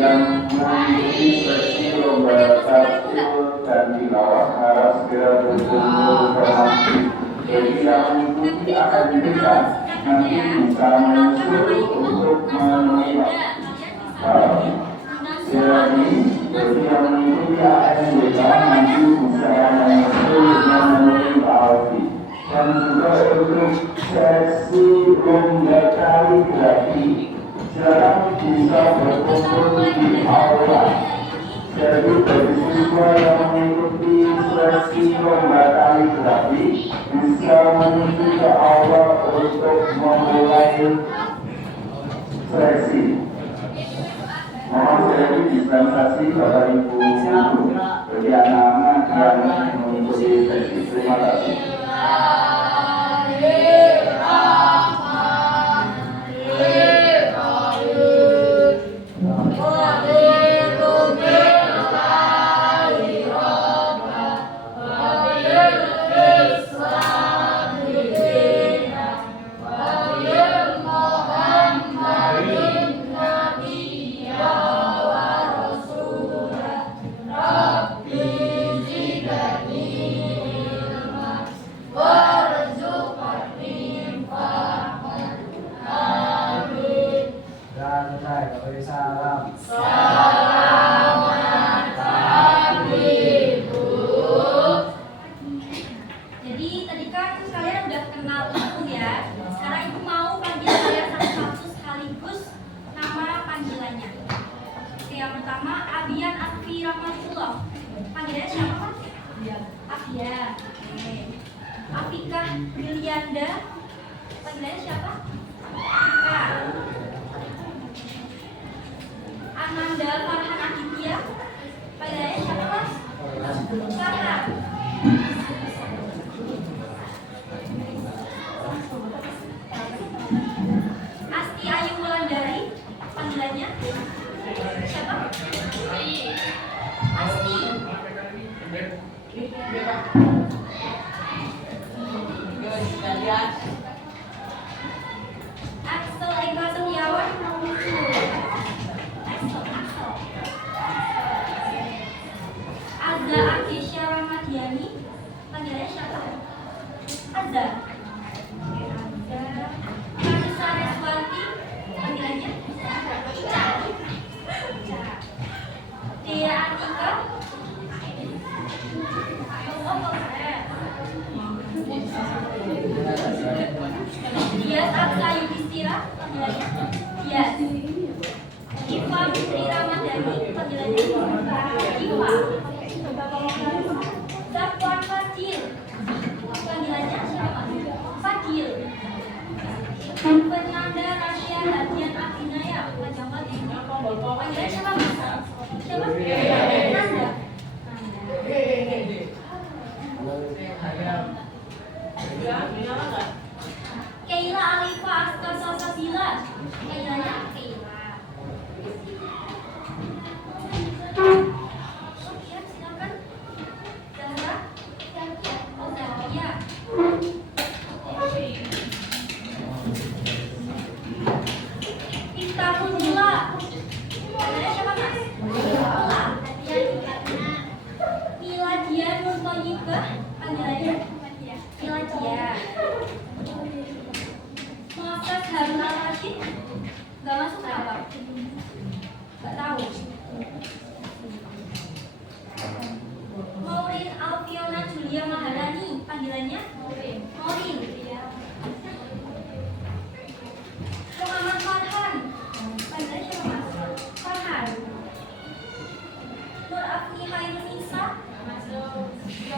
yang mengikuti sesi lomba tampil dan tilawah harus segera berkumpul informasi. Jadi yang mengikuti akan diberikan nanti bisa menyusul untuk menerima. Jadi yang mengikuti akan diberikan nanti bisa menyusul menerima alfi. Dan juga untuk sesi lomba kaligrafi silakan bisa berkumpul di aula. Jadi bagi siswa yang mengikuti sesi lomba kaligrafi bisa menuju ke aula untuk memulai sesi. Mohon jadi dispensasi Bapak Ibu bagi anak-anak yang mengikuti sesi. Terima kasih. Afikah Brilianda, panggilannya siapa? Afika. Ananda Farhan Aditya, panggilannya siapa Mas? Farhan. Asti Ayu Wulandari, panggilannya siapa? Asti. Axel Eka Setiawan, Azza Akisha Ramadiani, panggilannya siapa? Azza. Kanisa Reswanti, panggilannya Ica. Dea Atika. Dias Aksa Yudhistira, panggilannya Dias. Iva Putri Ramadhani, panggilannya Iva. Zakwan Fadil, panggilannya siapa? Fadil. Fernanda Rasya Hadian Abinaya, panggilannya siapa? Siapa? Nanda. Keila Alifa Aska Salsabila, panggilannya Keila. Siap, silakan. Zahra, oh Zahria. Pita Putula, panggilannya siapa Mas? Putula. Miladia Nurtoyibah, panggilannya Miladia. Moses Harun Al-Rashid, nggak masuk apa? Nggak tahu. Maureen Alfiona Julia Maharani, panggilannya Maureen. Muhammad Farhan, panggilannya siapa Mas? Farhan. Nur Afni Hairun Nisa, nggak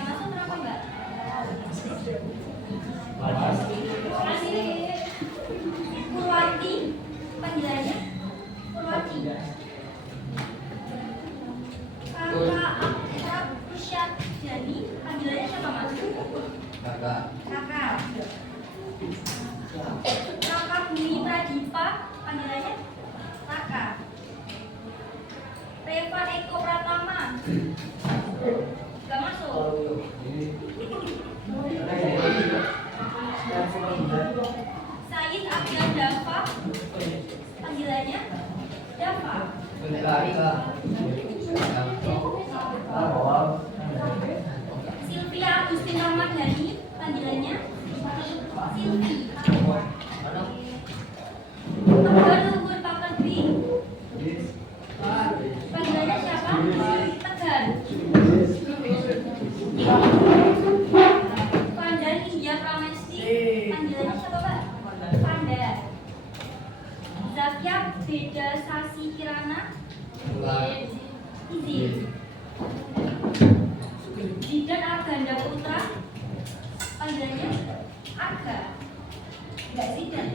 masuk kenapa enggak? Purwati, panggilannya Purwati. Kakak Akrab Rusyad Jani, Kakak. Raka Bumi Pradipa, panggilannya Raka. Revan Eko Pratama, gak masuk. Said Abdul Dava, panggilannya Dava. Sylvia Agustin Ramadhani, panggilannya Silvi. Tegar Luhur Pakerdri, panggilannya siapa? Tegar. Pandan India Pramesti, panggilannya siapa, Pak? Panda. Zakia Beda Sasi Kirana, izin. Zidan Arganda Putra, panggilannya Arga. Enggak Zidan.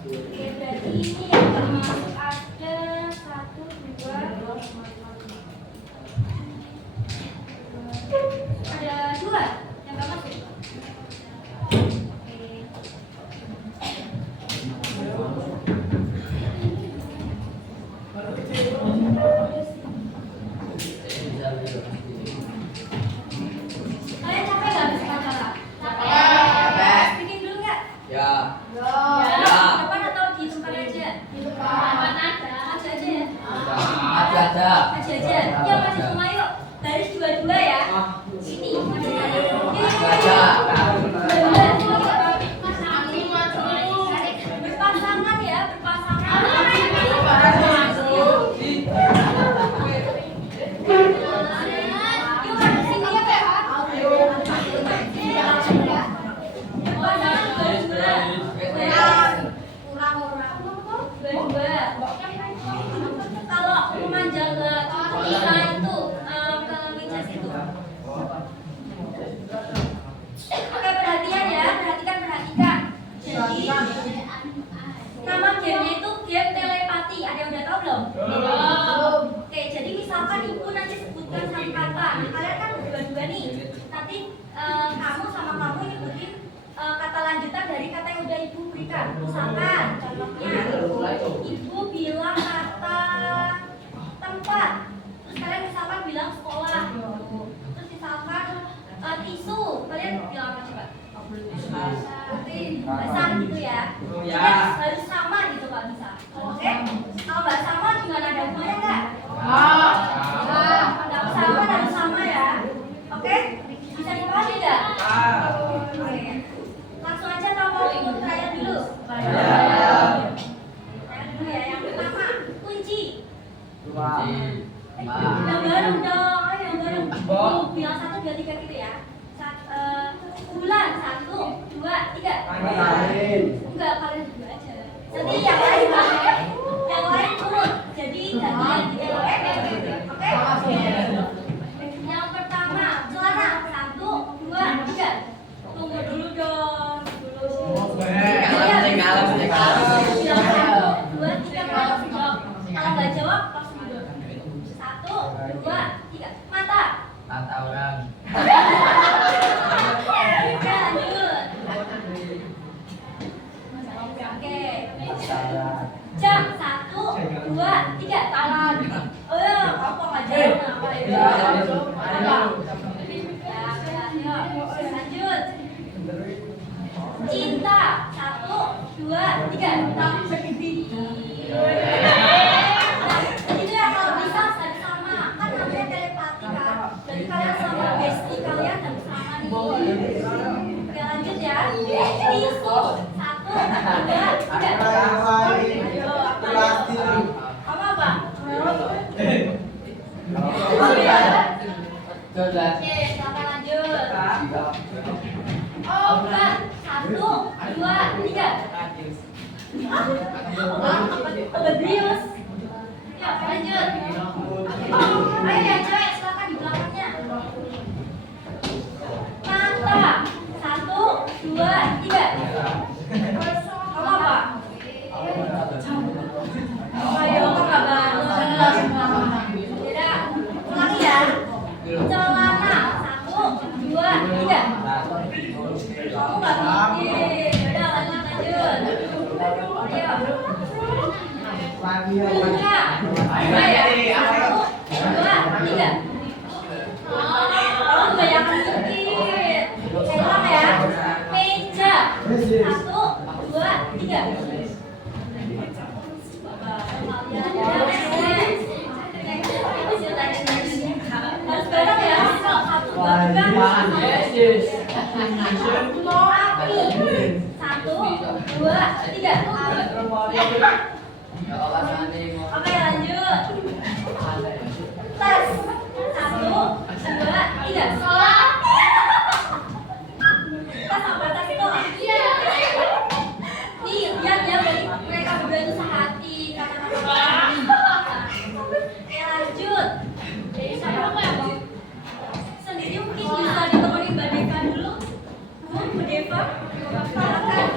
Oke, berarti ini yang nggak masuk ada 1, 2, ada 2 yang nggak masuk. Kalian capek nggak habis acara? Capek. Bikin dulu nggak? Ya. Depan atau di tempat aja? Di depan aja. Aja ya? Ada. Aja. Ya masih semua yuk. Baris 22 ya. Sini. Ada. Berpasangan ya, berpasangan. Yuk sini ya, Pak. Berpasangan berdua. Kalau memanjang ke Lisa itu ke Wijas itu. Oke, perhatian ya, perhatikan. Jadi nama gamenya itu game telepati. Ada yang udah tahu belum? Oke, jadi misalkan ibu nanti sebutkan satu kata. Kalian kan berdua nih. Nanti kamu sama kamu nyebutin kata lanjutan dari kata yang udah ibu berikan. Misalkan contohnya ibu bilang kata tempat, terus kalian misalkan bilang sekolah, terus misalkan tisu, kalian bilang apa coba? Basah gitu ya. Harus sama gitu Pak, bisa. Oke? Kalau nggak sama gimana, ada hubungannya nggak? Nggak sama, harus sama ya. Oke? Bisa dipahami nggak? Oke. Langsung aja kamu ikut trial dulu. Trial dulu ya. Yang pertama, kunci. Yang bareng dong, yang bareng. Bilang 1, 2, 3 gitu ya. Bulan 1, 2, 3. Enggak, kalian berdua aja. Nanti yang lain turun. Jadi gantian gitu. Oke? Yang pertama, celana 1, 2, 3. Tunggu dulu dong. Bilang 1, 2, 3 kalau jawab. Kalau nggak jawab langsung mundur. 1, 2, 3. Mata. Mata orang. Oke. Jam 1, 2, 3. Tangan. Oh ya, apa aja? Ya, lanjut. Cinta 1, 2, 3. Itu ya kalau bisa sama. Kan namanya telepati kan. Jadi kalian sama bestie kalian harus sama nih. Oke, lanjut ya. Tisu 1, 2, 3. Ayo, kamu apa? Oke, silakan lanjut. Obat 1, 2, 3. Obat bius. Ya, lanjut. Ayo yang cewek silakan di belakangnya. Mata 1, 2, 3. Kamu apa? Ayo, kamu nggak bangun. Ulangi ya. Celana 1, Punya. Ya. 1, 2, 3. Oh, kebanyakan dikit. Ulang ya. Meja. 1, 2, 3. Harus bareng ya. 1, 2, 3. Api. 1, 2, 3. Oke, lanjut. Tas. 1, 2, 3. Tas apa tas itu? Nih, lihat ya, mereka berdua itu sehati kata-kata. Oke, lanjut. Jadi siapa sendiri mungkin bisa ditemenin Mbak Deva dulu. Bu Deva, silakan.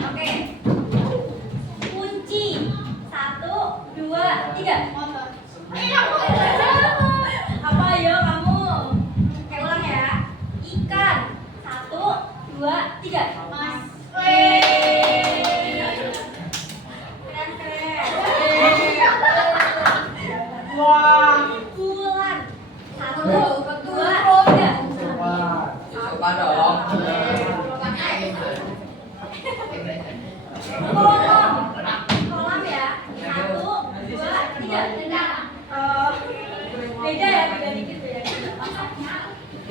Oke. Kunci. 1, 2, 3. Apa ayo kamu? Oke, ulang ya. Ikan. 1, 2, 3. Mas. Bulan. 1, 2, 3. Suka dong. Kolam ya. 1, 2, 3. Beda ya, beda dikit ya.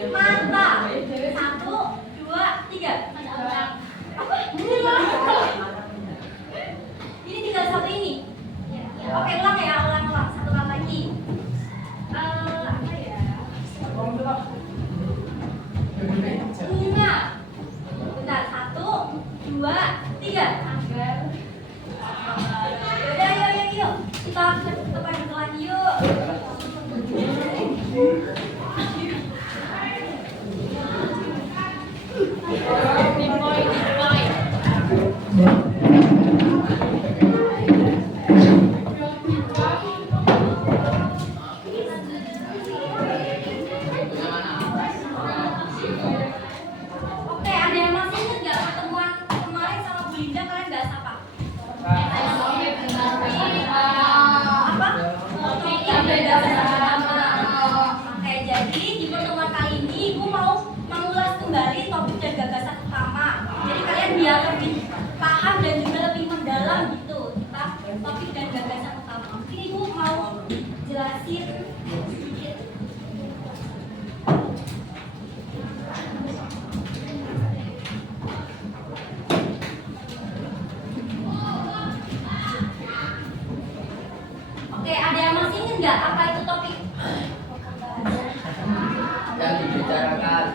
Mata. 1, 2, 3. Ini tinggal satu ini. Oke, ulang ya, ulang. Satu kali lagi. Apa ya? Bunga. Bentar, 1, 2, 3. Yaudah, yuk. Kita ke tempat beneran yuk. Oke, ada yang masih ingat nggak pertemuan kemarin sama Bu Linda, kalian nggak sapa? Apa? Yang beda sama. Oke, jadi di pertemuan kali ini Ibu mau mengulas kembali topik dan gagasan utama. Jadi kalian biar lebih paham dan juga lebih mendalam gitu tentang topik dan gagasan utama. Mungkin Ibu mau jelasin sedikit. Oke, ada yang masih ingat nggak apa itu topik? Yang dibicarakan.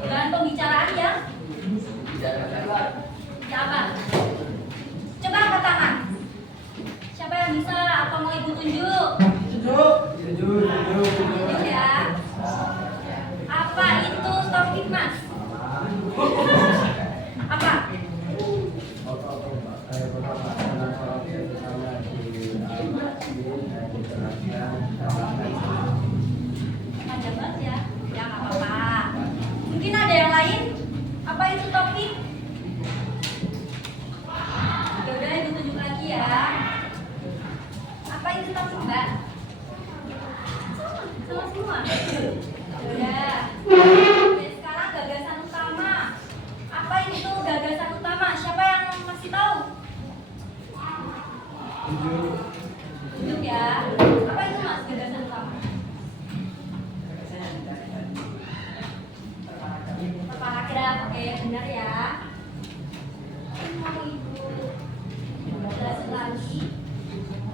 Dengan pembicaraan ya? Ya apa? Coba angkat tangan. Siapa yang bisa atau mau Ibu tunjuk? Tunjuk ya. Apa itu topik Mas? Apa? Panjang banget ya. Ya nggak apa-apa. Mungkin ada yang lain? Apa itu topik? Yaudah, Ibu tunjuk lagi ya. Apa itu topik Mbak? Sama semua. Yaudah. Oke, sekarang gagasan utama. Apa itu gagasan utama? Siapa yang masih tahu? Tunjuk ya. Apa itu Mas gagasan utama? Paragraf, oke, benar ya. Mau Ibu jelasin lagi.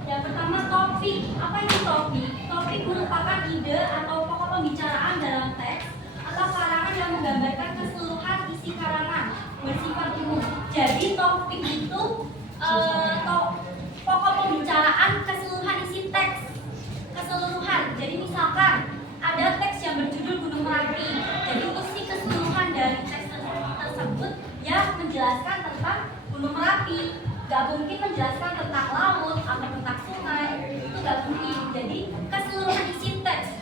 Yang pertama topik. Apa itu topik? Topik merupakan ide atau pokok pembicaraan dalam teks atau karangan yang menggambarkan keseluruhan isi karangan bersifat umum. Jadi topik itu pokok pembicaraan keseluruhan isi teks keseluruhan. Jadi misalkan ada teks yang berjudul Gunung Merapi. Jadi isi keseluruhan dari teks tersebut yang menjelaskan tentang Gunung Merapi. Gak mungkin menjelaskan tentang laut atau tentang sungai, itu gak mungkin. Jadi keseluruhan isi teks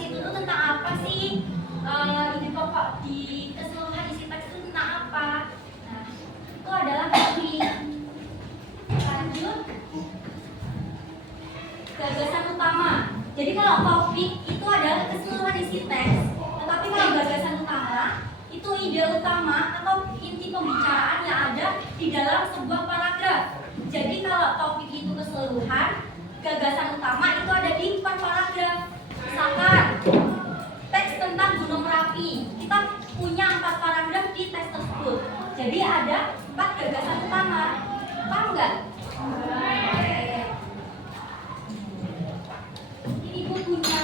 itu tuh tentang apa sih? ide pokok di keseluruhan isi teks itu tentang apa. Nah, itu adalah topik. Lanjut, gagasan utama. Jadi kalau topik itu adalah keseluruhan isi teks, tetapi kalau gagasan utama itu ide utama atau inti pembicaraan yang ada di dalam sebuah paragraf. Jadi kalau topik itu keseluruhan, gagasan utama itu ada di per paragraf. Misalkan teks tentang Gunung Merapi, kita punya 4 paragraf di teks tersebut. Jadi ada 4 gagasan utama. Paham nggak? Ini Bu punya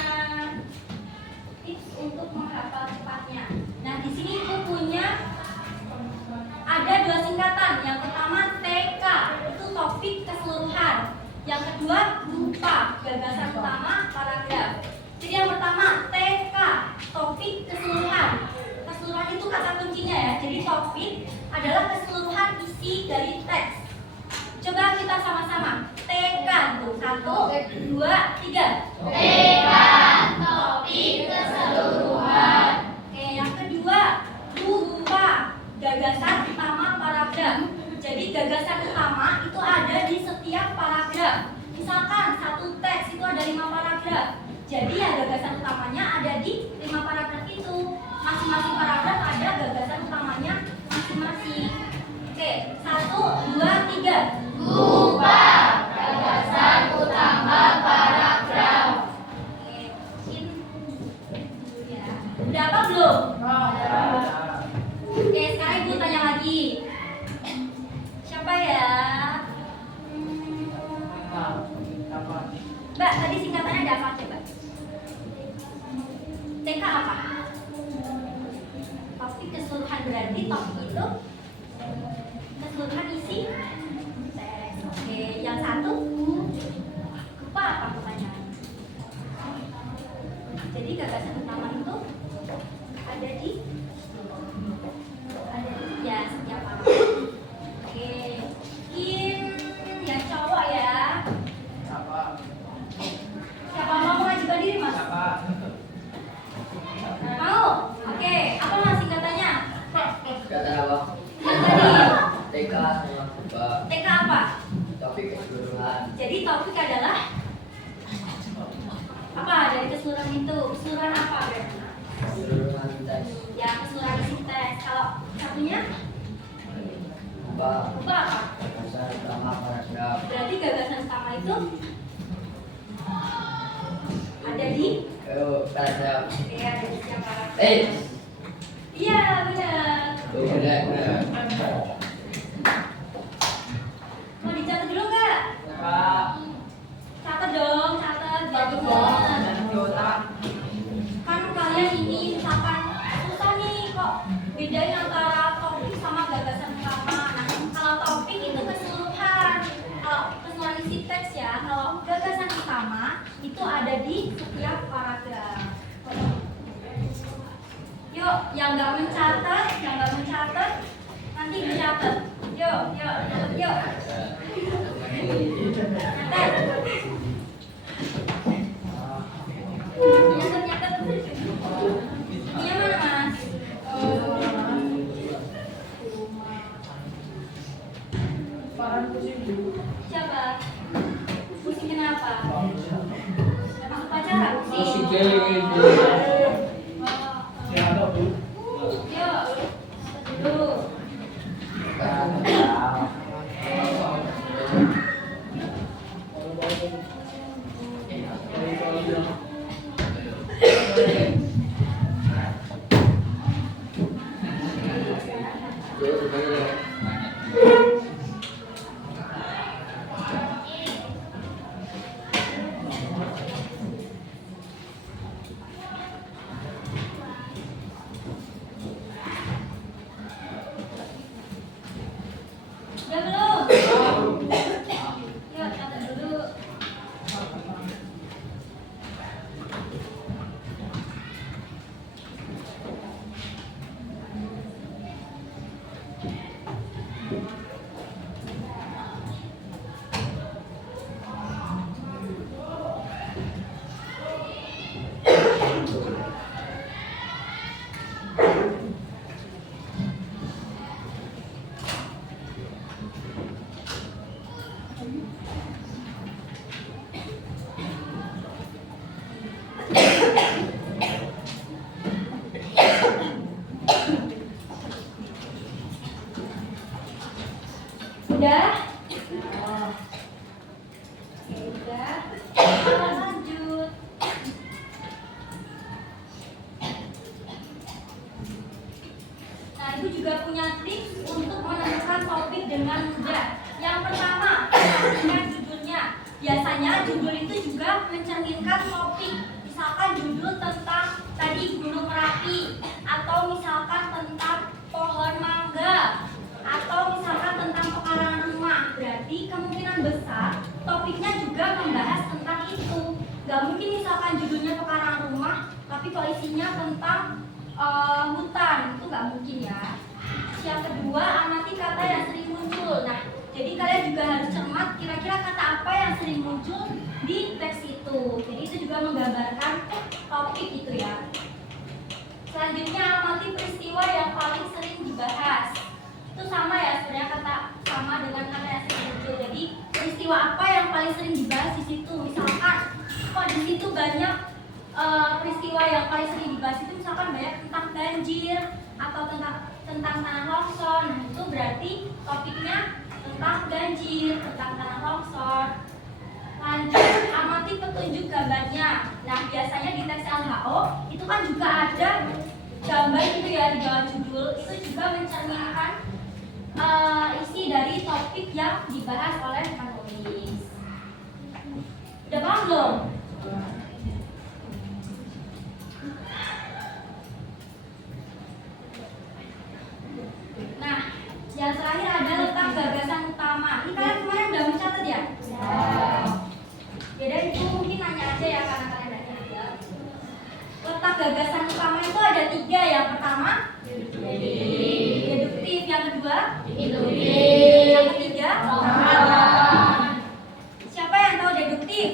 tips untuk menghafal cepatnya. Nah, di sini Bu punya ada 2 singkatan. Yang pertama TK, itu topik keseluruhan. Yang kedua lupa, gagasan utama paragraf. Jadi yang pertama TK, topik keseluruhan. Keseluruhan itu kata kuncinya ya. Jadi topik adalah keseluruhan isi dari teks. Coba kita sama-sama. TK itu 1, 2, 3. TK, topik keseluruhan. Oke, yang kedua lupa, gagasan utama paragraf. Jadi gagasan utama itu ada di setiap paragraf. Misalkan satu teks itu ada 5 paragraf. Jadi ya gagasan utamanya ada di 5 paragraf itu. Masing-masing paragraf ada gagasan utamanya masing-masing. Oke, 1, 2, 3. Lupa, gagasan utama paragraf. Oke, mungkin dulu ya. Udah apa belum? Oke, sekarang Ibu tanya lagi. Siapa ya? Mbak, tadi singkatannya ada apa coba? TK apa? Topik keseluruhan, berarti topik itu keseluruhan isi teks. Oke, yang satu lupa apa pertanyaan? Jadi gagasan utama itu ada di ya setiap paragraf. Oke, mungkin yang cowok ya. Siapa mau mengajukan diri mas? Mau? Oke, apa mas singkatannya? Kata apa? Yang tadi TK sama lupa. TK apa? Topik keseluruhan. Jadi topik adalah apa dari keseluruhan itu? Keseluruhan apa berarti? Keseluruhan teks. Ya keseluruhan isi teks. Kalau satunya Lupa. lupa apa? Gagasan utama paragraf. Berarti gagasan utama itu ada di Paragraf. oke, ada di setiap paragraf. Iya benar. Benar. Mau dicatat dulu nggak? Catat dong, catat. Jadi kan kalian ini misalkan susah nih kok bedain antara topik sama gagasan utama. Nah, kalau topik itu keseluruhan, kalau keseluruhan isi teks ya. Kalau gagasan utama itu ada di setiap paragraf. Yuk, yang nggak mencatat, nanti dicatat. Yuk, yuk. Nyatet. Ini mana mas? Siapa? Pusing kenapa? Masuk pacaran? Pusing. Yuk, dulu. Udah? Oke, udah. Lanjut. Nah, ibu juga punya tips untuk menemukan topik dengan mudah. Yang pertama, perhatikan judulnya. Biasanya judul itu juga mencerminkan topik. Misalkan judul tentang tadi Gunung Merapi, atau misalkan tentang pohon mangga, atau misalkan tentang pekarangan rumah. Berarti kemungkinan besar topiknya juga membahas tentang itu. Gak mungkin misalkan judulnya pekarangan rumah, tapi kok isinya tentang hutan, itu gak mungkin ya. Yang kedua, amati kata yang sering muncul. Nah, jadi kalian juga harus cermat kira-kira kata apa yang sering muncul di teks itu. Jadi itu juga menggambarkan topik itu ya. Selanjutnya, amati peristiwa yang paling sering dibahas. Itu sama ya, sebenarnya kata sama dengan kata yang sering muncul. Jadi peristiwa apa yang paling sering dibahas di situ? Misalkan, kok di situ banyak peristiwa yang paling sering dibahas itu misalkan banyak tentang banjir atau tentang tanah longsor. Nah, itu berarti topiknya tentang banjir, tentang tanah longsor. Lanjut, amati petunjuk gambarnya. Nah, biasanya di teks LHO itu kan juga ada gambar gitu ya di bawah judul. Itu juga mencerminkan isi dari topik yang dibahas oleh penulis. Udah paham belum? Nah, yang terakhir ada letak gagasan utama. Ini kalian kemarin udah mencatat ya? Jadi itu mungkin nanya aja ya karena kalian udah catat. Letak gagasan utama itu ada 3. Yang pertama, deduktif. Yang kedua, induktif. Yang ketiga, siapa yang tahu deduktif?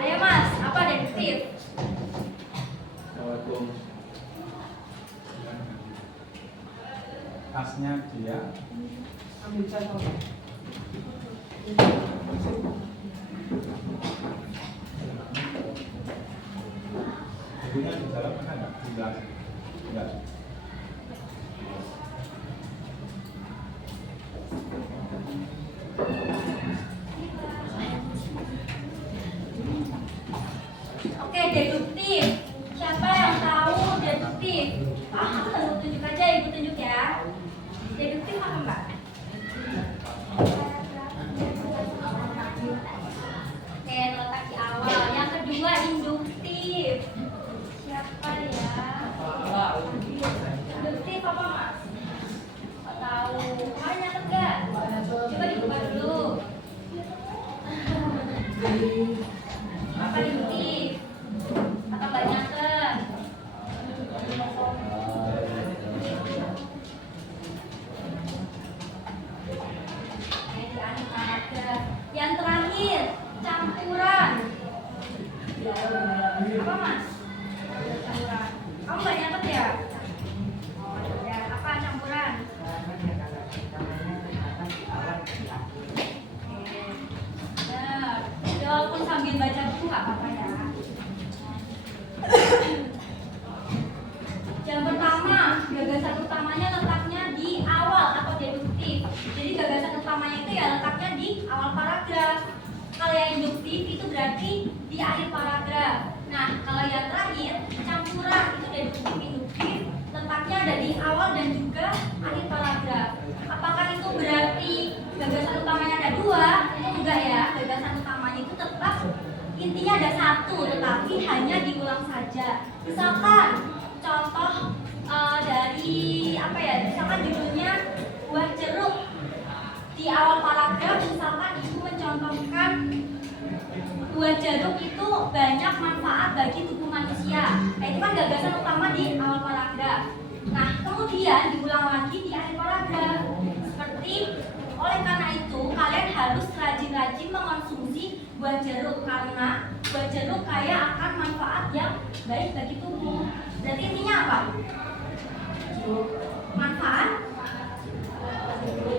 Ayo Mas, apa deduktif? Assalamualaikum. Khasnya dia ambil contoh. Jadinya di dalam mana enggak? Enggak. Oke, deduktif. Siapa yang tahu deduktif? Aku tunjuk aja, ibu tunjuk ya. Deduktif apa enggak? Oke, letak di awal. Yang kedua, induktif. Siapa ya? Induktif apa Mas? Nggak tahu. Kalian nyatet nggak? Coba dibuka dulu. Apa induktif? Atau nggak nyatet? Yang terakhir, campuran. Apa Mas? Campuran. Kamu nggak nyatet ya? Oh ya, apa campuran? Benar. Walaupun sambil baca buku nggak apa-apa ya. Yang pertama, gagasan utamanya letaknya di awal atau deduktif. Jadi gagasan utamanya itu ya letaknya di awal paragraf. Kalau yang induktif itu berarti di akhir paragraf. Nah, kalau yang terakhir, campuran itu deduktif induktif, letaknya ada di awal dan juga akhir paragraf. Apakah itu berarti gagasan utamanya ada 2? Itu enggak ya. Gagasan utamanya itu tetap intinya ada 1, tetapi hanya diulang saja. Misalkan contoh dari apa ya? Misalkan judulnya buah jeruk. Di awal paragraf misalkan ibu mencontohkan buah jeruk itu banyak manfaat bagi tubuh manusia. Nah, itu kan gagasan utama di awal paragraf. Nah, kemudian diulang lagi di akhir paragraf. Seperti oleh karena itu kalian harus rajin-rajin mengonsumsi buah jeruk karena buah jeruk kaya akan manfaat yang baik bagi tubuh. Berarti intinya apa? Manfaat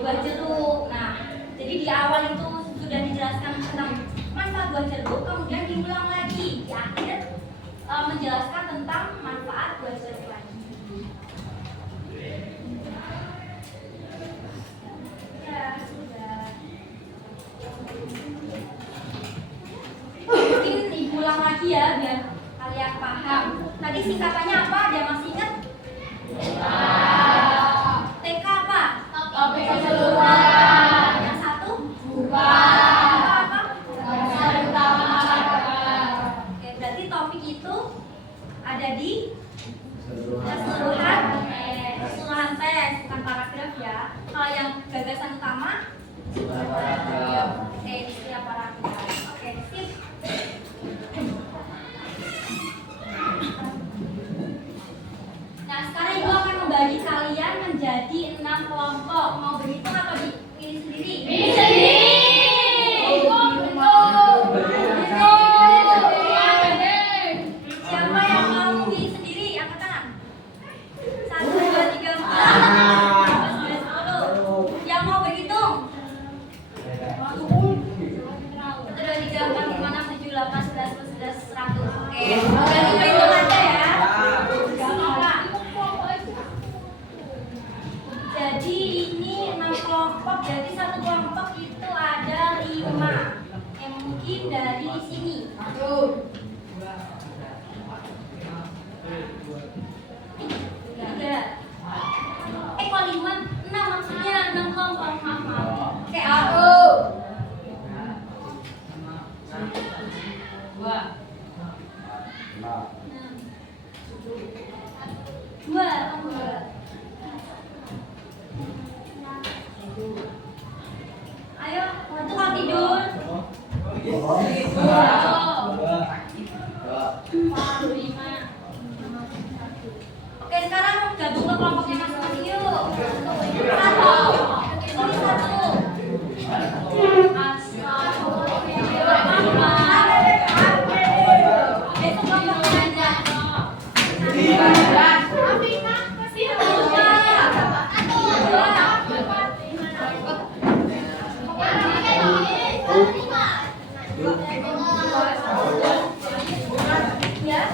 buah jeruk. Nah, jadi di awal itu sudah dijelaskan tentang manfaat buah jeruk, kemudian diulang lagi di akhir menjelaskan tentang manfaat buah jeruk lagi. biar kalian paham. Tadi singkatannya apa? Ada yang masih ingat? TK apa? Topik keseluruhan. Yang satu? Bukan. Apa? Gagasan utama paragraf. Oke, berarti topik itu ada di Keseluruhan. keseluruhan tes, bukan paragraf ya. Kalau yang gagasan utama, Paragraf. oke, di setiap paragraf. Oke, sip. Nah, sekarang Ibu akan membagi kalian menjadi 6 kelompok. Mau berhitung atau dipilih sendiri? Pilih sendiri. Siapa yang mau pilih sendiri? Angkat tangan. 1, 2, 3, 4, 10. Yang mau berhitung? 1, 2, 3, 4, 5, 6, 7, 8, 9, 10, 11, 100. Oke, berarti berhitung aja ya. Gampang. Jadi ini 6 kelompok, jadi satu kelompok itu ada 5. Yang mungkin dari sini. 3. Kok 5? 6 maksudnya 6 kelompok. Maaf. Oke, aku. 2. Ayo, waktu kau tidur. Oke, sekarang gabung ke kelompoknya masing-masing yuk. 1. Tulis 1. Besok kelompoknya aja. Ya,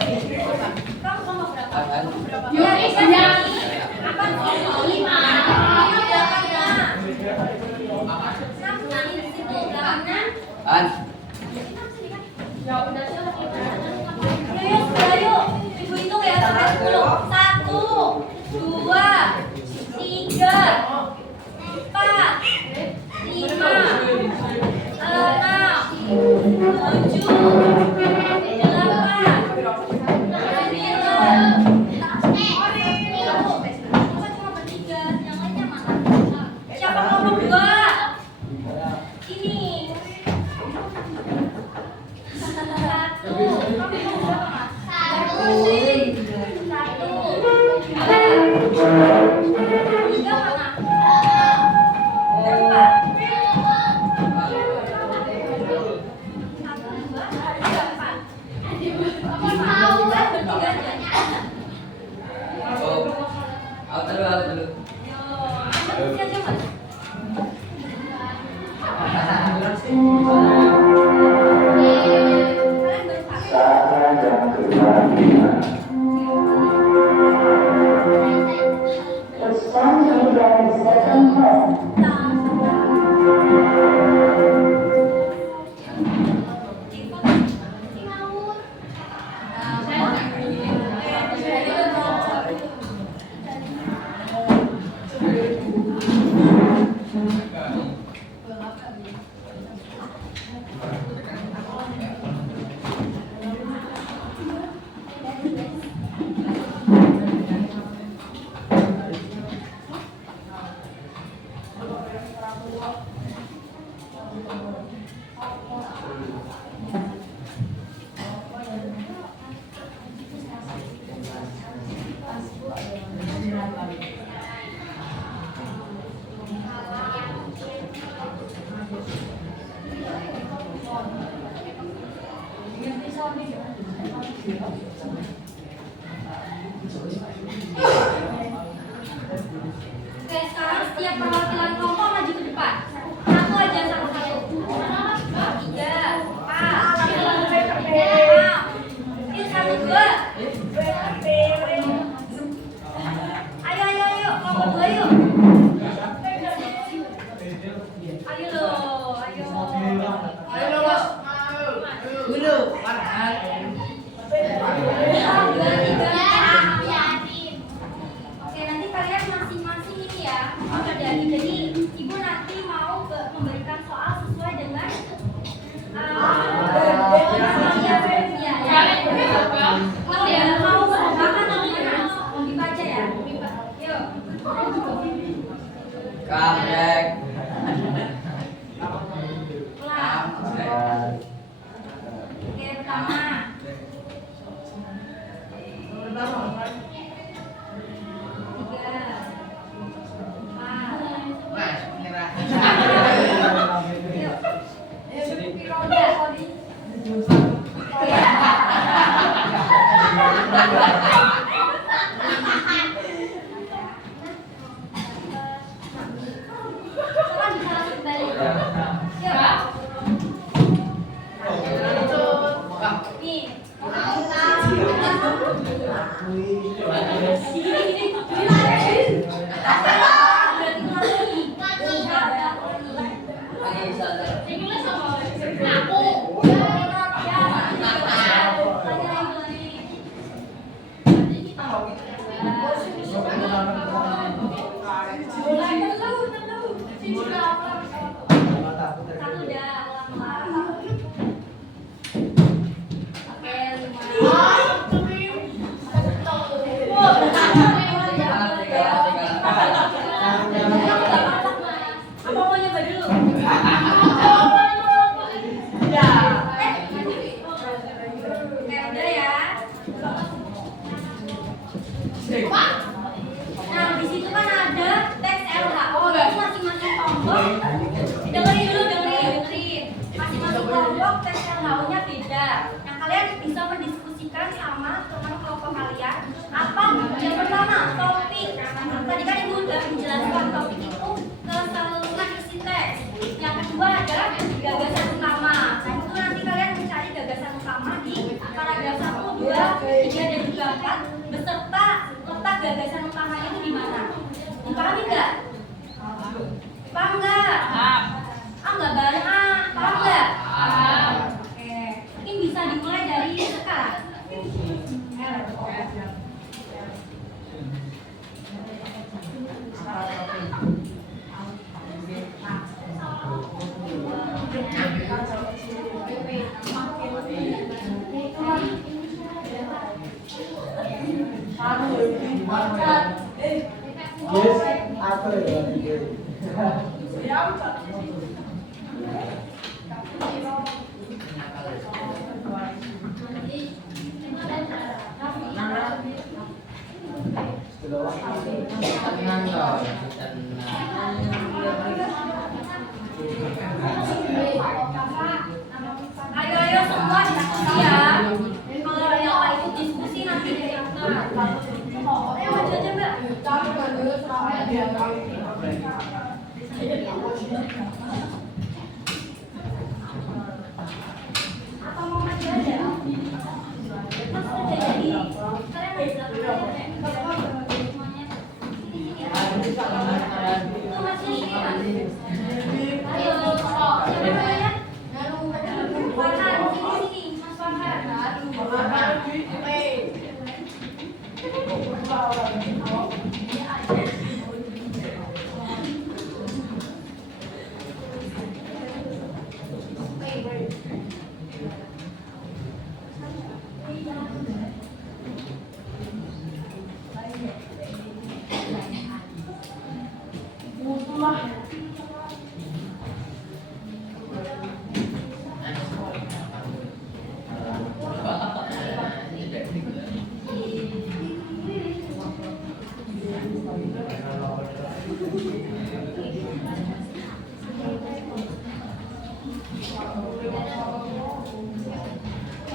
kamu kelompok berapa? Ya, apa sih? 5. An. Ayo, Ibu hitung ya sampai 10. 1, 2, 3, 4, 5, 6, 7, 8, 9. Cuma bertiga, yang lainnya mana? Siapa kelompok 2? Ini. 1. Kamu kelompok berapa, Mas? 1. 3 mana? Berapa? 1, 2, 3, 4. Mau bertiga aja. Aku dulu. Yo, ambil aja, Mas. Kalian baru pakai. Saat yang ke-5. Responding by second home. Oke, sekarang setiap perwakilan kelompok maju ke depan. Satu aja satu-satu. 3, 4, Oke, pertama. Tiga. Nah, di situ kan ada teks LHO, itu masing-masing kelompok. Dengerin. Masing-masing kelompok teks LHO-nya beda. Nah, kalian bisa mendiskusikan sama teman kelompok kalian. Apa? Yang pertama, topik. Tadi kan Ibu udah menjelaskan topik itu keseluruhan isi teks. Yang kedua adalah gagasan utama. Nah, itu nanti kalian mencari gagasan utama di paragraf 1, 2, 3, dan juga 4 beserta letak gagasan utamanya itu di mana? Dipahami nggak? Paham nggak? Nggak bareng paham nggak? Oke, mungkin bisa dimulai dari sekarang. Ayo semua diskusi ya. Kalau yang lain ikut diskusi nanti dari angka. Ayo maju aja Mbak. Apa mau maju aja? Mas udah jadi. Kalian ada belakang semuanya. Tuh masih sini ya. Ayo, siapa namanya? Farhan, sini, Mas Farhan.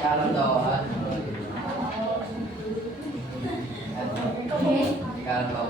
Kalau doa. Kalau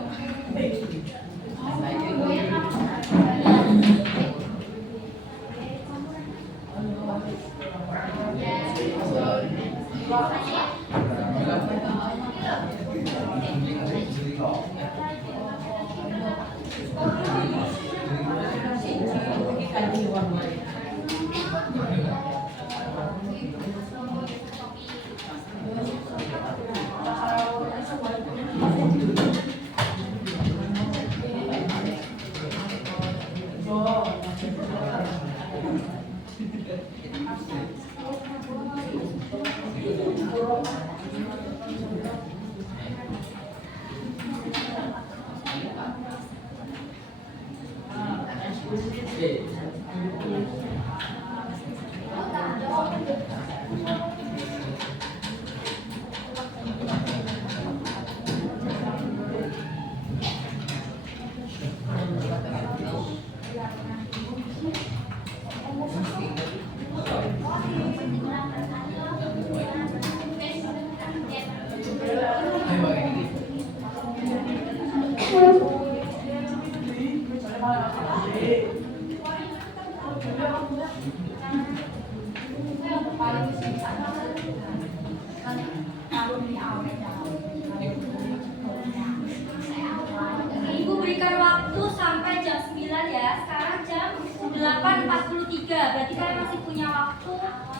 Ibu berikan waktu sampai jam 9 ya. Sekarang jam 8.43. Berarti kalian masih punya waktu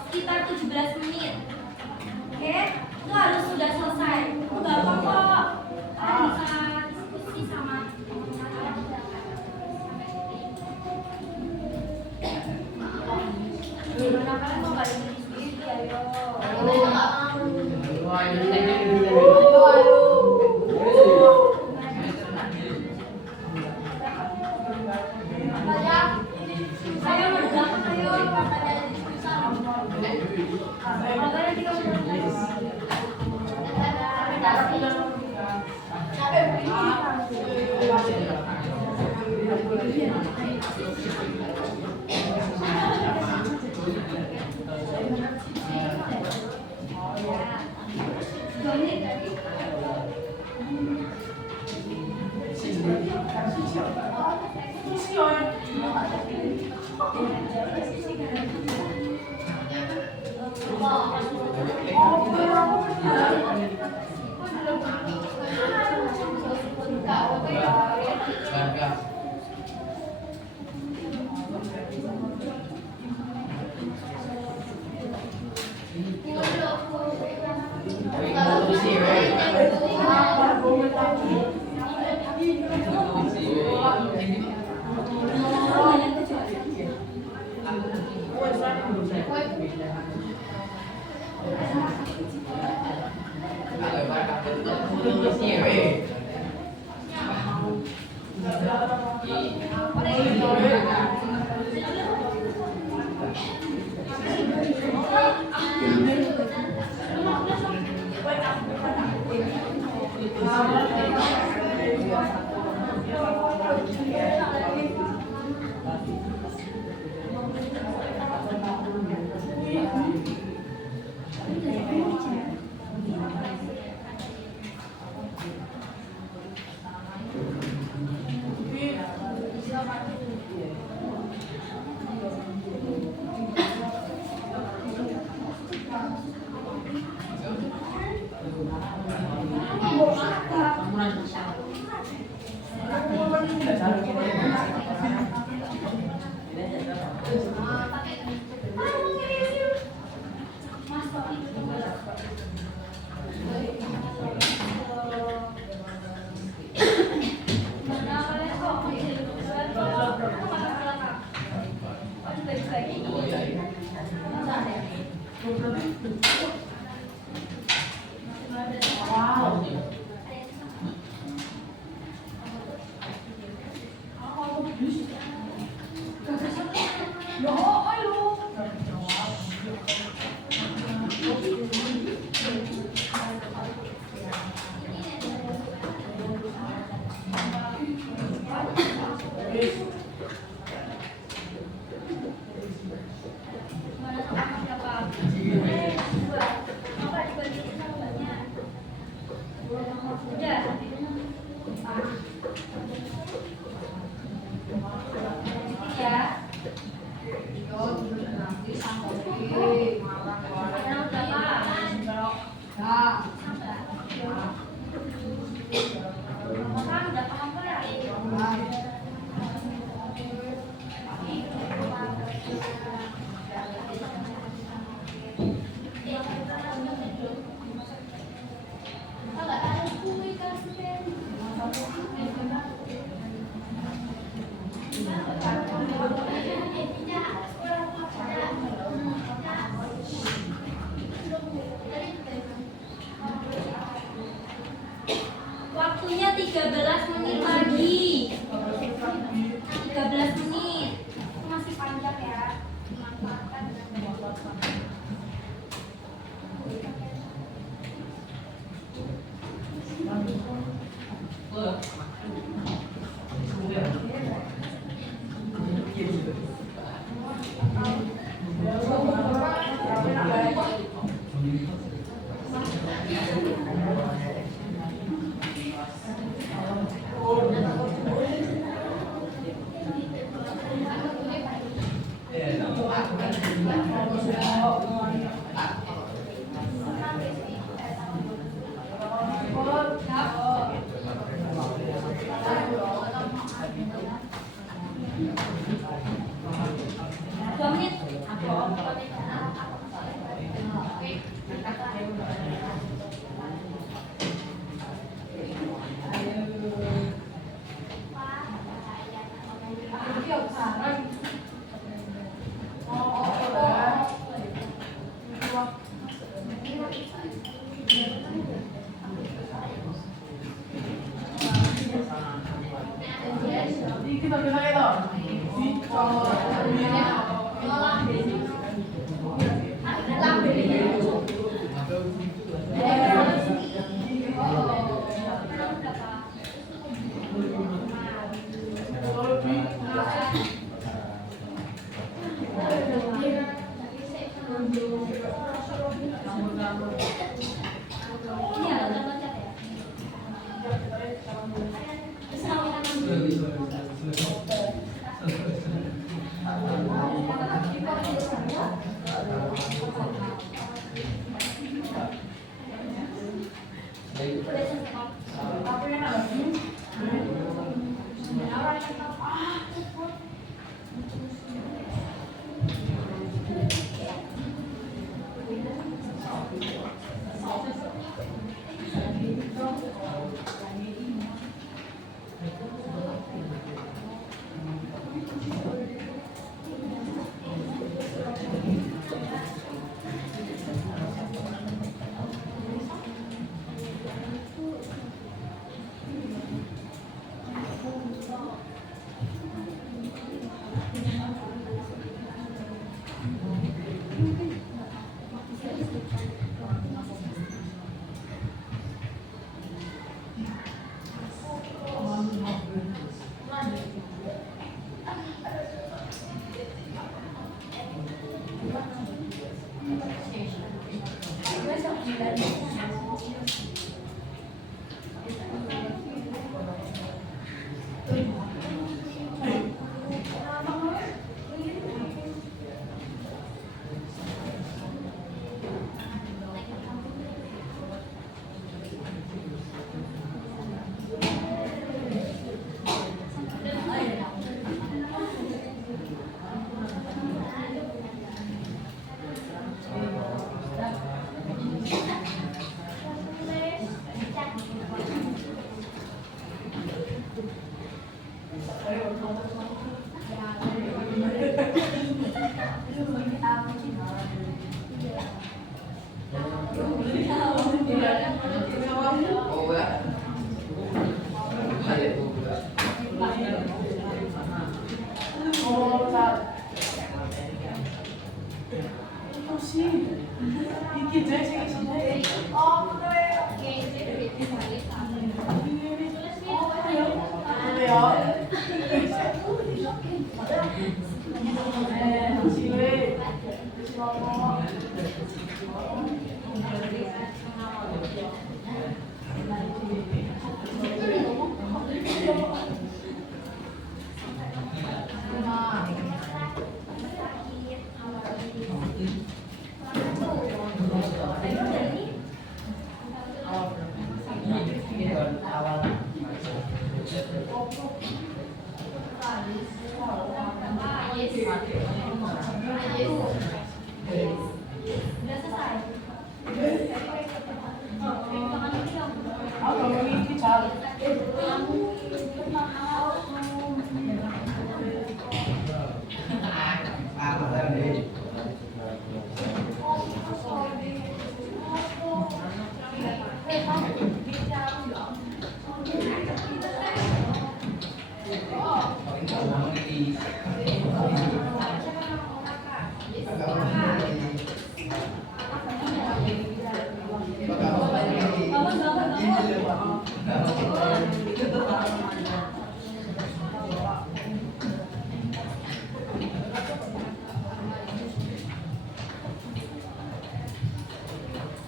sekitar 17 menit. Oke? Itu harus sudah selesai. Itu gampang kok. Kalian bisa diskusi sama gimana kalian mau balik diskusi? Ayo. Ayo mendekat, ayo katanya diskusi. Makanya kita 2 menit. Ini ya, loncat-loncat ya.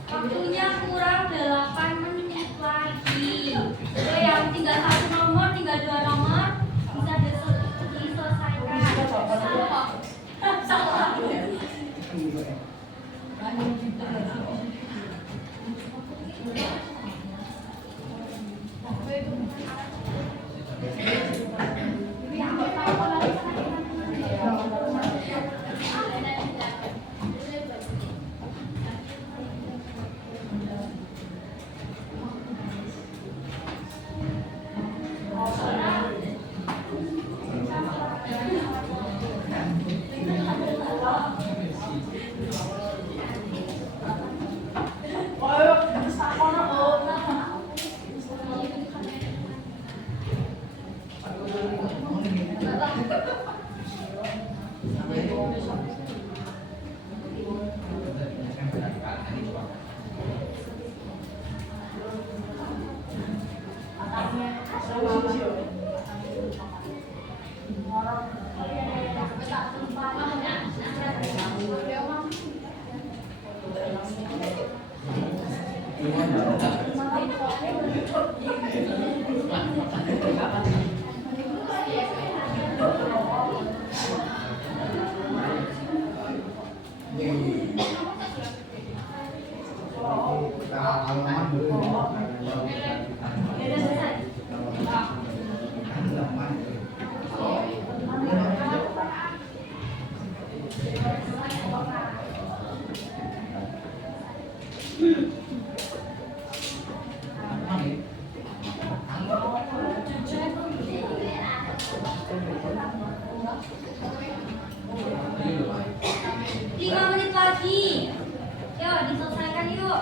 Waktunya kurang 8 menit lagi. Oke, yang tinggal 1 nomor, tinggal 2 nomor bisa diselesaikan. Salah. diselesaikan yuk.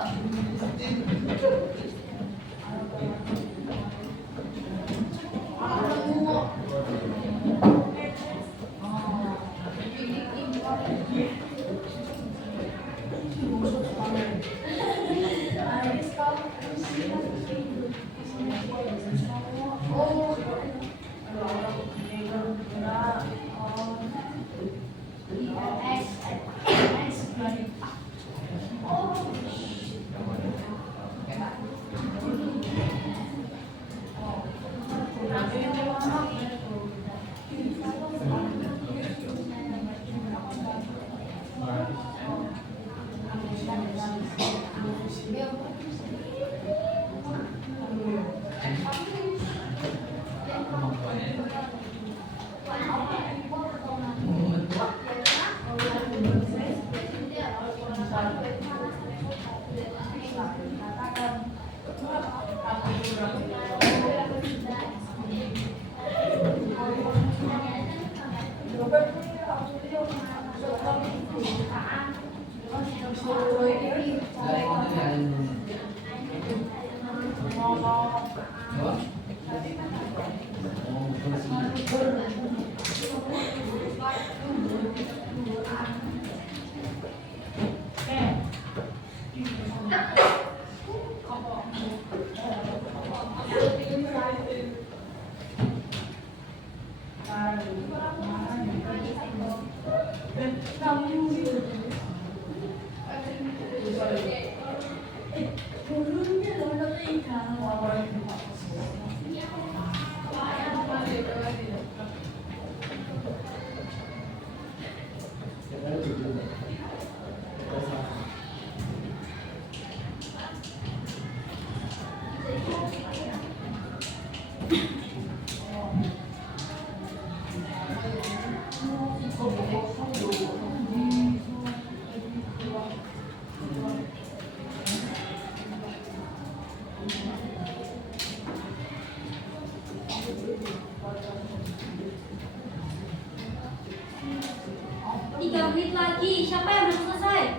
Lagi, siapa yang belum selesai?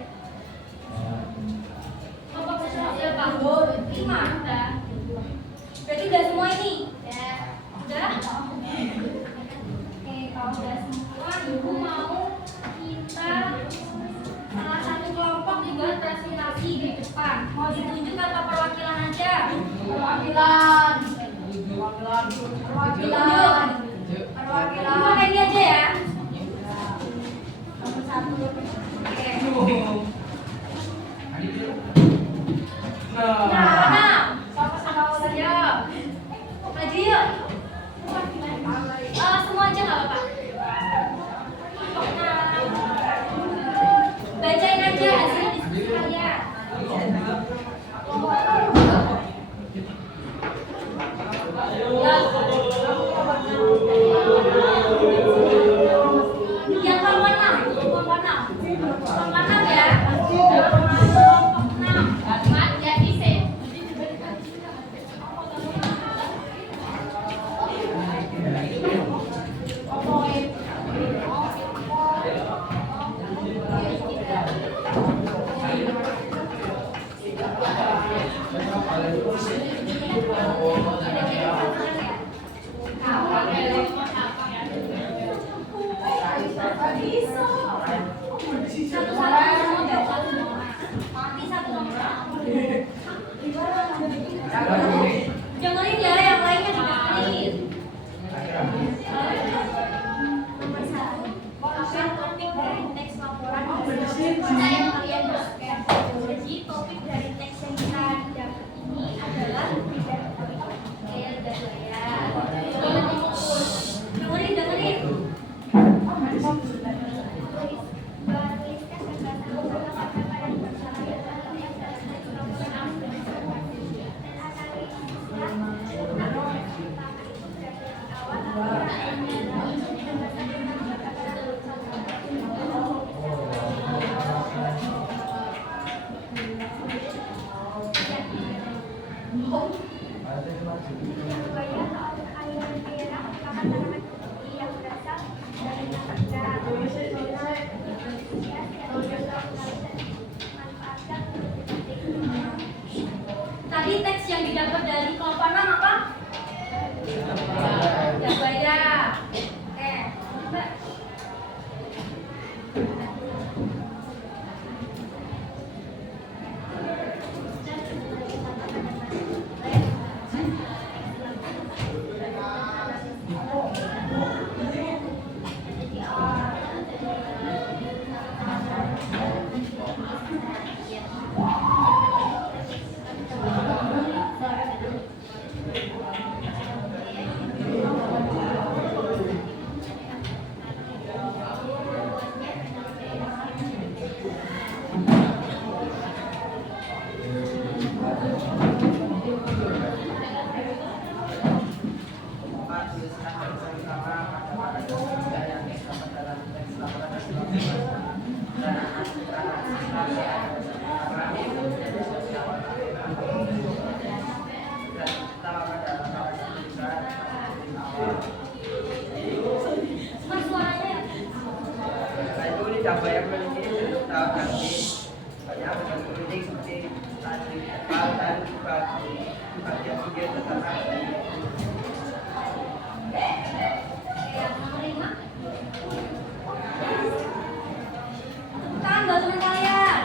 Bapak siapa? 5. Berarti udah semua ini? Udah? Oke, kalau udah semua, Ibu mau kita salah satu kelompok dibuat presentasi di depan. Mau ditunjuk atau perwakilan aja? Perwakilan. Pakai ini aja ya. Semua aja nggak apa-apa. Bacain aja hasil diskusi kalian. Yang kelompok 6 ya. Kelompok 6. Dengerin ya, yang lainnya dengerin. Nomor 1, topik dari teks laporan yang kalian dapatkan. Jadi topik dari teks yang kita dapat ini adalah dengerin. Yang berasal dari Mas suaranya Itu dicapai yang memiliki tahap nanti banyak berpolitik seperti tadi dan bagian tiga tetap ada. kan buat teman kalian.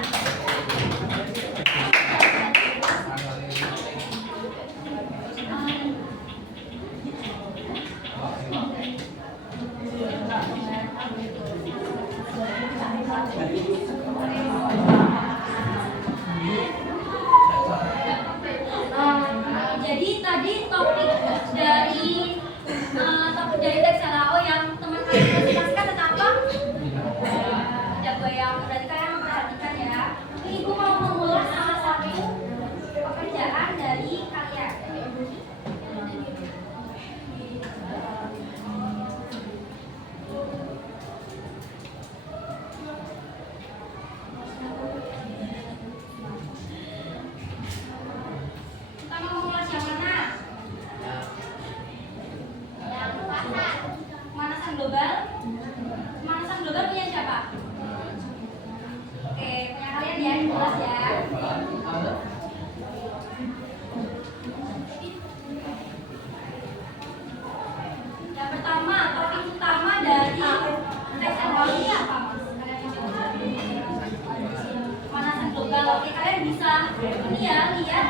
Jadi tadi topik dari teks LAO yang teman kalian presentasikan tentang apa? Ada yang berarti kalian memperhatikan ya. Ini ibu mau mengulas salah satu pekerjaan dari kalian. Kita mau mengulas yang mana? Pemanasan global. Pemanasan global punya siapa? Oke, punya kalian ya, jelas ya. Yang pertama, topik utama dari teks LAO ini apa, Mas? Pemanasan global. Oke, kalian bisa ini ya, lihat.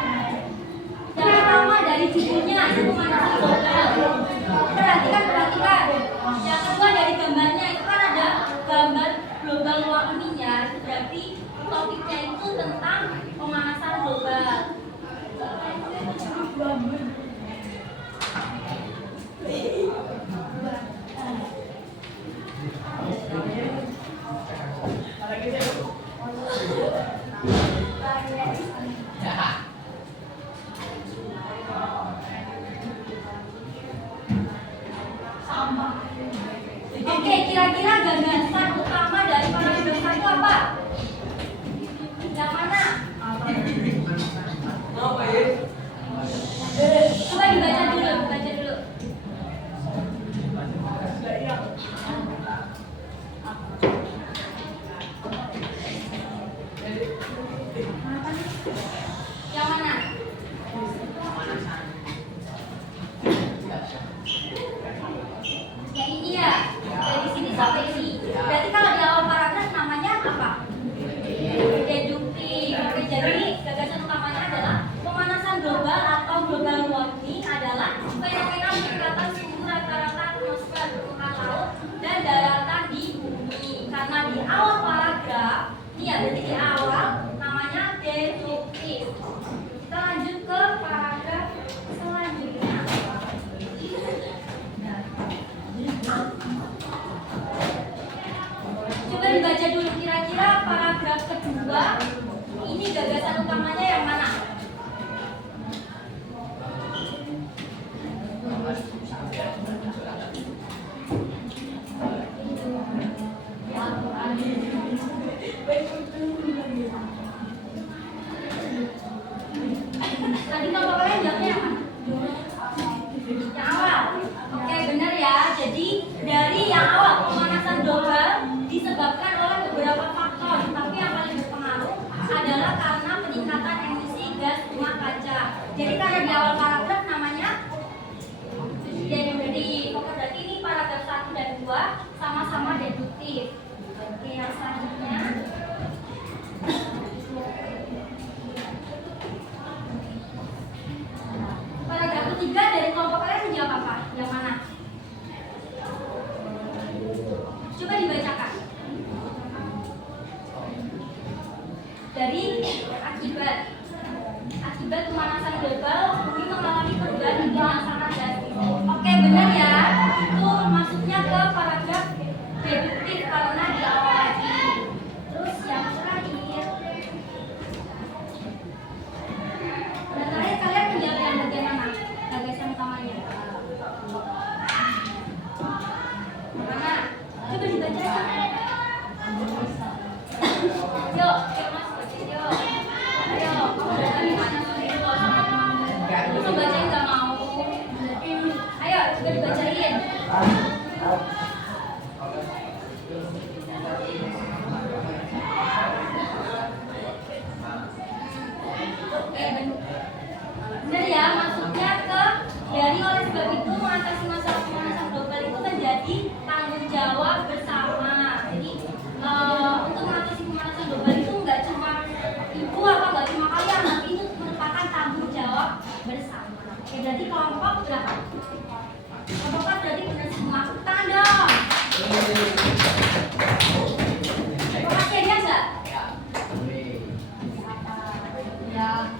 Yang pertama dari judulnya itu pemanasan global. Perhatikan. Yang kedua dari gambarnya itu kan ada gambar global warming-nya. Itu berarti topiknya itu tentang pemanasan global. Oke, kira-kira gagasan utama dari para dosen itu apa? Yang mana? Coba dibaca dulu. Yang mana? Yang ini ya, dari sini sampai ini. Berarti kalau di awal paragraf namanya apa? Deduktif. Oke, jadi gagasan utamanya adalah pemanasan global atau global warming adalah fenomena peningkatan suhu rata-rata atmosfer permukaan laut dan daratan di bumi. Karena di awal paragraf, ini ya, berarti di awal namanya deduktif. Kita lanjut ke paragraf selanjutnya. Coba dibaca dulu kira-kira paragraf kedua ini gagasan utamanya yang mana? Tadi kalau kalian jawabnya yang mana? Yang awal. Oke, benar ya. Jadi dari yang awal pemanasan global disebabkan oleh beberapa faktor, tapi yang paling berpengaruh adalah karena peningkatan Benar ya, maksudnya dari oleh sebab itu mengatasi masalah pemanasan global itu menjadi tanggung jawab bersama. Jadi untuk mengatasi pemanasan global itu nggak cuma ibu apa nggak cuma kalian, tapi itu merupakan tanggung jawab bersama. Oke, jadi kelompok berapa? Kelompok berarti benar semua. Tanda. Makasih dia nggak? Ya.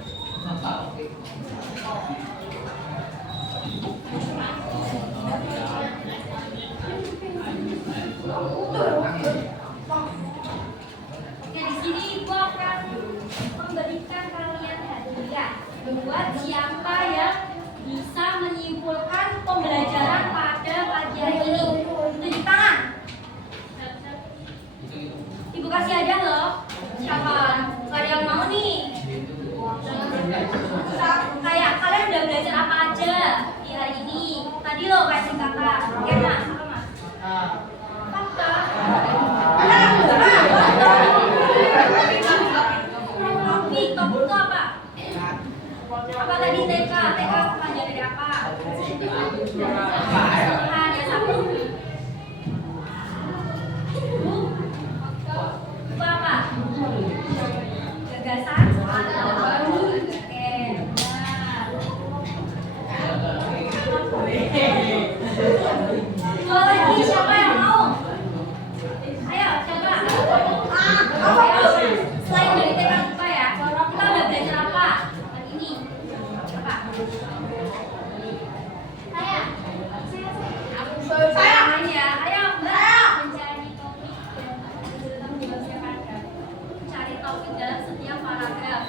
Oke, di sini ibu akan memberikan kalian hadiah buat siapa yang bisa menyimpulkan pembelajaran pada pagi hari ini. Tunjuk tangan. Ibu kasih hadiah loh. Siapa? Gak ada yang mau nih. Kayak kalian udah belajar apa aja di hari ini? Tadi loh kayak singkatan. Oke mas, apa mas? Fakta. Topik itu apa? Apa tadi TK? TK panjang dari apa? Ada satu. Bu apa? Gagasan atau baru? Oke, dua lagi, siapa yang mau? Ayo, coba. Ayo, selain dari TK apa ya? Kita udah belajar apa hari ini? Apa? Saya aja. Ayo, Mbak. Mencari topik dalam setiap paragraf. Cari topik dalam setiap paragraf.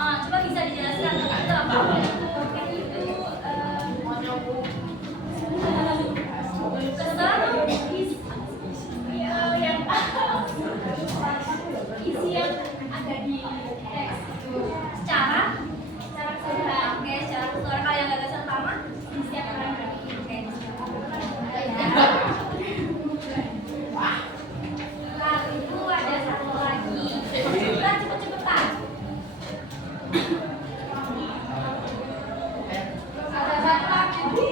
Coba bisa dijelaskan itu apa? Topik itu isi yang ada di teks itu secara keseluruhan. Oke, secara keseluruhan kalau yang gagasan utama isi yang ada di teks. Lalu itu ada satu lagi. Kita cepet-cepetan. Ada satu lagi.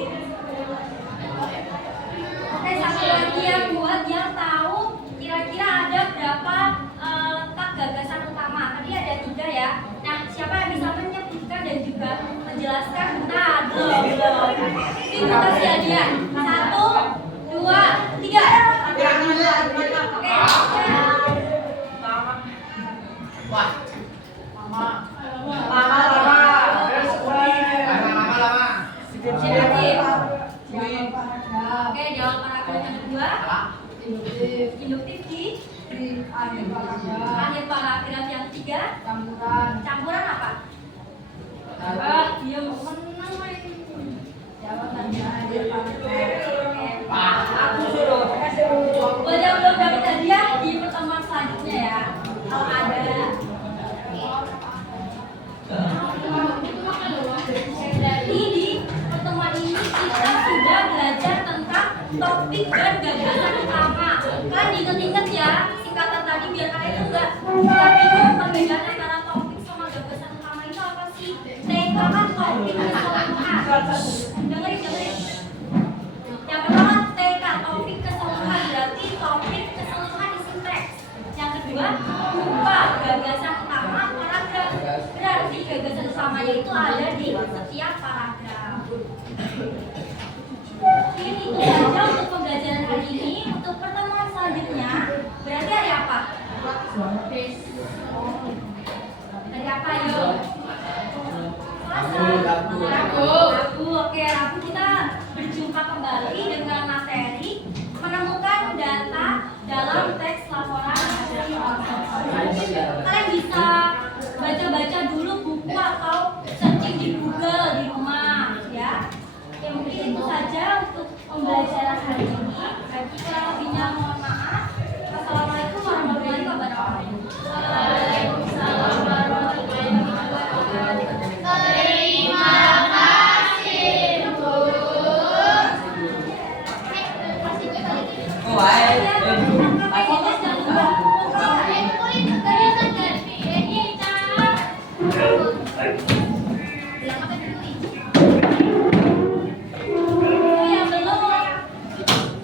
Oke, satu lagi yang buat yang tahu kira-kira ada berapa letak gagasan utama. Tadi ada 3 ya. Nah, siapa yang bisa menyebutkan dan juga menjelaskan? Nah, belum. Ini kasih hadiah. 1, 2, 3. Oke. Oke, jawab paragraf yang kedua. Induktif di akhir paragraf yang ketiga. Campuran apa? Diam. Buat yang belum dapat hadiah di pertemuan selanjutnya ya. Kalau ada. Jadi di pertemuan ini kita sudah belajar tentang topik dan gagasan utama. Kan diinget-inget ya singkatan tadi biar kalian itu nggak bingung perbedaan antara topik sama gagasan utama itu apa sih? TK kan topik keseluruhan. Dengerin. Yang pertama TK topik keseluruhan berarti topik keseluruhan isi teks. Yang kedua gagasan utama paragraf. Berarti gagasan utamanya itu ada di setiap paragraf. Ini itu saja untuk pembelajaran hari ini. Untuk pertemuan selanjutnya berarti hari apa? Hari apa yuk? Rabu. Oke, Rabu kita berjumpa kembali dengan